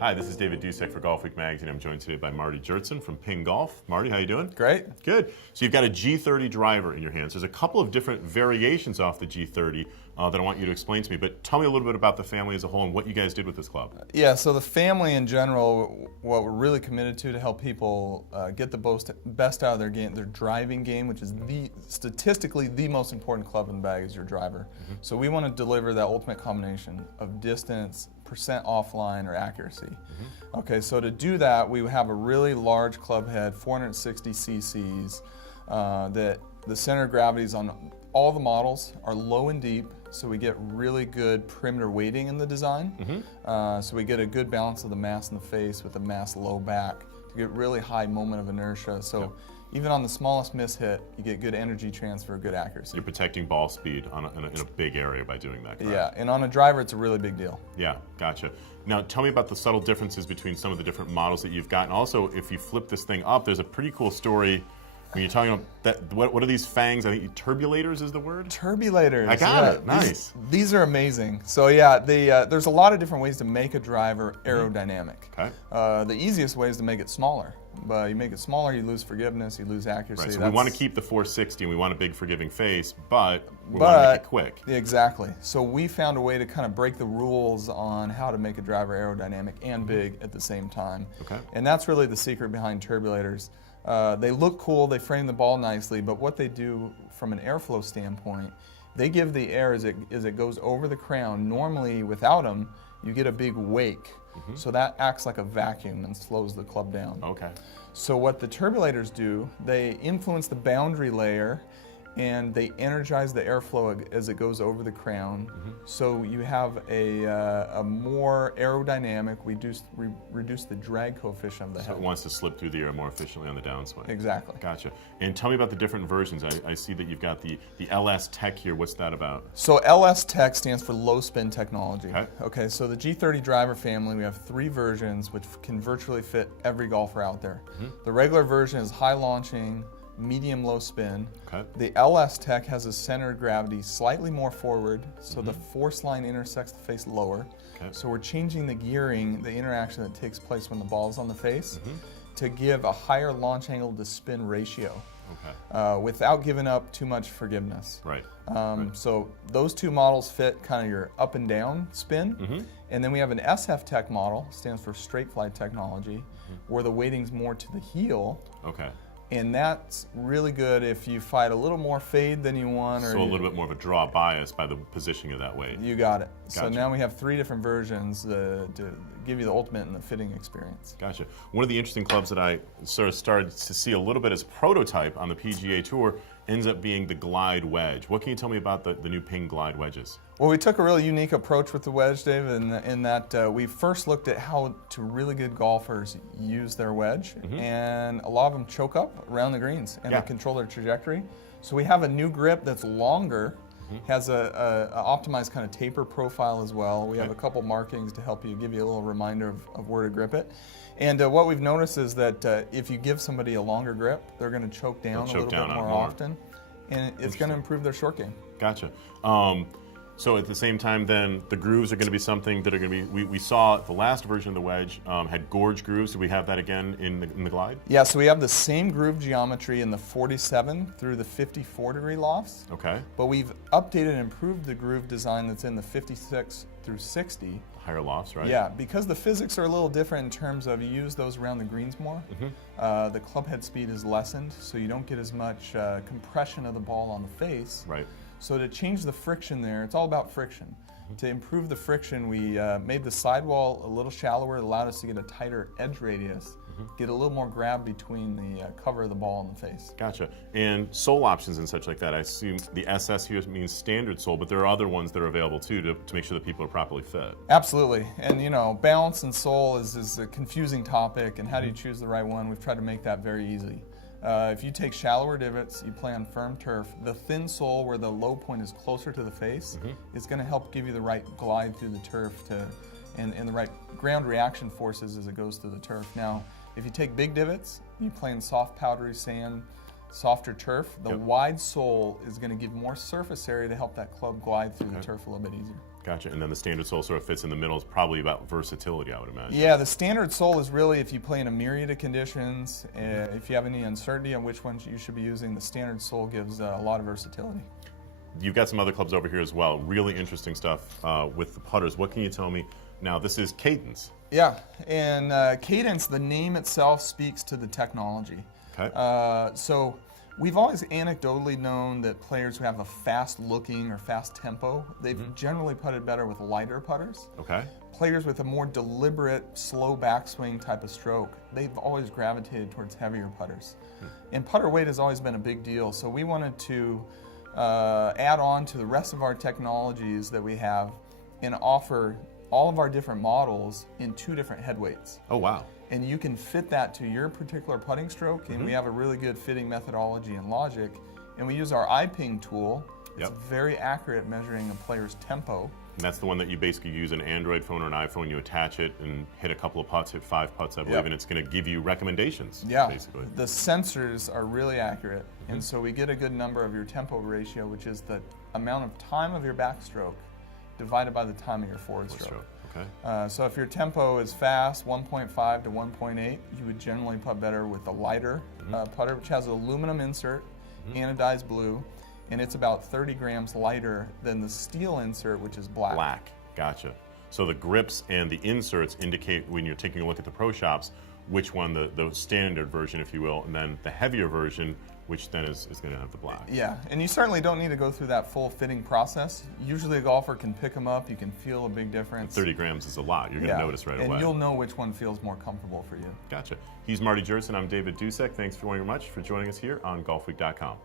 Hi, this is David Dusek for Golfweek magazine. I'm joined today by Marty Jertson from Ping Golf. Marty, how you doing? Great. Good. So you've got a G30 driver in your hands. There's a couple of different variations off the G30 that I want you to explain to me, but tell me a little bit about the family as a whole and what you guys did with this club. Yeah, so the family in general, what we're really committed to help people get the best out of their game, their driving game, which is statistically the most important club in the bag is your driver. So we want to deliver that ultimate combination of distance, percent offline, or accuracy. Okay, so to do that, we have a really large club head, 460 cc's, that the center of gravities on all the models are low and deep, so we get really good perimeter weighting in the design. So we get a good balance of the mass in the face with the mass low back to get really high moment of inertia. So even on the smallest miss hit, you get good energy transfer, good accuracy. You're protecting ball speed in a big area by doing that, correct? Yeah, and on a driver, it's a really big deal. Yeah, gotcha. Now, tell me about the subtle differences between some of the different models that you've got. And also, if you flip this thing up, there's a pretty cool story when you're talking about that. What are these fangs? I think turbulators is the word? Turbulators. I got it. Nice. These are amazing. So yeah, there's a lot of different ways to make a driver aerodynamic. Okay. The easiest way is to make it smaller. But you make it smaller, you lose forgiveness, you lose accuracy. Right, so we want to keep the 460 and we want a big forgiving face, but we want to make it quick. Exactly. So we found a way to kind of break the rules on how to make a driver aerodynamic and big at the same time. Okay. And that's really the secret behind turbulators. They look cool, they frame the ball nicely, but what they do from an airflow standpoint, they give the air as it goes over the crown. Normally, without them, you get a big wake. So that acts like a vacuum and slows the club down. Okay. So what the turbulators do, they influence the boundary layer and they energize the airflow as it goes over the crown. So you have a more aerodynamic, reduce the drag coefficient of the head. So it wants to slip through the air more efficiently on the downswing. Exactly. Gotcha. And tell me about the different versions. I see that you've got the LS Tech here. What's that about? So LS Tech stands for low spin technology. Okay, so the G30 driver family, we have 3 versions which can virtually fit every golfer out there. The regular version is high launching, medium low spin. The LS Tech has a center of gravity slightly more forward, so the force line intersects the face lower. So we're changing the gearing, the interaction that takes place when the ball is on the face, to give a higher launch angle to spin ratio. Without giving up too much forgiveness. Right. So those 2 models fit kind of your up and down spin. And then we have an SF Tech model, stands for straight fly technology, where the weighting's more to the heel. And that's really good if you fight a little more fade than you want. So a little bit more of a draw bias by the positioning of that weight. You got it. Gotcha. So now we have 3 different versions to give you the ultimate in the fitting experience. Gotcha. One of the interesting clubs that I sort of started to see a little bit as prototype on the PGA Tour ends up being the Glide Wedge. What can you tell me about the new Ping Glide wedges? Well, we took a really unique approach with the wedge, David, in that we first looked at how really good golfers use their wedge, and a lot of them choke up around the greens, and they control their trajectory. So we have a new grip that's longer, has a optimized kind of taper profile as well. We have a couple markings to help give you a little reminder of where to grip it. And what we've noticed is that if you give somebody a longer grip, they're going to choke down a little bit more often, and it's going to improve their short game. Gotcha. So at the same time, then the grooves are going to be something that are going to be. We saw the last version of the wedge had gorge grooves. Do we have that again in the Glide? Yeah. So we have the same groove geometry in the 47 through the 54-degree lofts. Okay. But we've updated and improved the groove design that's in the 56 through 60. Higher lofts, right? Yeah, because the physics are a little different in terms of you use those around the greens more. The club head speed is lessened, so you don't get as much compression of the ball on the face. Right. So to change the friction there, it's all about friction. To improve the friction, we made the sidewall a little shallower. It allowed us to get a tighter edge radius, get a little more grab between the cover of the ball and the face. Gotcha. And sole options and such like that, I assume the SS here means standard sole, but there are other ones that are available too to make sure that people are properly fit. Absolutely. And you know, balance and sole is a confusing topic, and how do you choose the right one? We've tried to make that very easy. If you take shallower divots, you play on firm turf, the thin sole where the low point is closer to the face is going to help give you the right glide through the turf and the right ground reaction forces as it goes through the turf. Now, if you take big divots, you play in soft powdery sand, softer turf. The wide sole is going to give more surface area to help that club glide through the turf a little bit easier. Gotcha. And then the standard sole sort of fits in the middle. Is probably about versatility, I would imagine. Yeah, the standard sole is really if you play in a myriad of conditions. If you have any uncertainty on which ones you should be using, the standard sole gives a lot of versatility. You've got some other clubs over here as well. Really interesting stuff with the putters. What can you tell me? Now, this is Cadence. Yeah, and Cadence, the name itself speaks to the technology. Okay. So we've always anecdotally known that players who have a fast looking or fast tempo, they've generally putted better with lighter putters. Okay. Players with a more deliberate, slow backswing type of stroke, they've always gravitated towards heavier putters. And putter weight has always been a big deal, so we wanted to add on to the rest of our technologies that we have and offer all of our different models in 2 different head weights. Oh, wow. And you can fit that to your particular putting stroke, and we have a really good fitting methodology and logic. And we use our iPing tool. It's very accurate at measuring a player's tempo. And that's the one that you basically use an Android phone or an iPhone, you attach it and hit a couple of putts, hit 5 putts, I believe, and it's going to give you recommendations, basically. The sensors are really accurate, and so we get a good number of your tempo ratio, which is the amount of time of your backstroke divided by the time of your forward stroke. Okay. So if your tempo is fast, 1.5 to 1.8, you would generally putt better with a lighter putter, which has an aluminum insert, anodized blue, and it's about 30 grams lighter than the steel insert, which is black. Black, gotcha. So the grips and the inserts indicate when you're taking a look at the pro shops which one, the standard version, if you will, and then the heavier version, which then is going to have the black. Yeah, and you certainly don't need to go through that full fitting process. Usually a golfer can pick them up, you can feel a big difference. 30 grams is a lot, you're going to notice right away. And you'll know which one feels more comfortable for you. Gotcha. He's Marty Jerson, I'm David Dusek. Thanks very much for joining us here on Golfweek.com.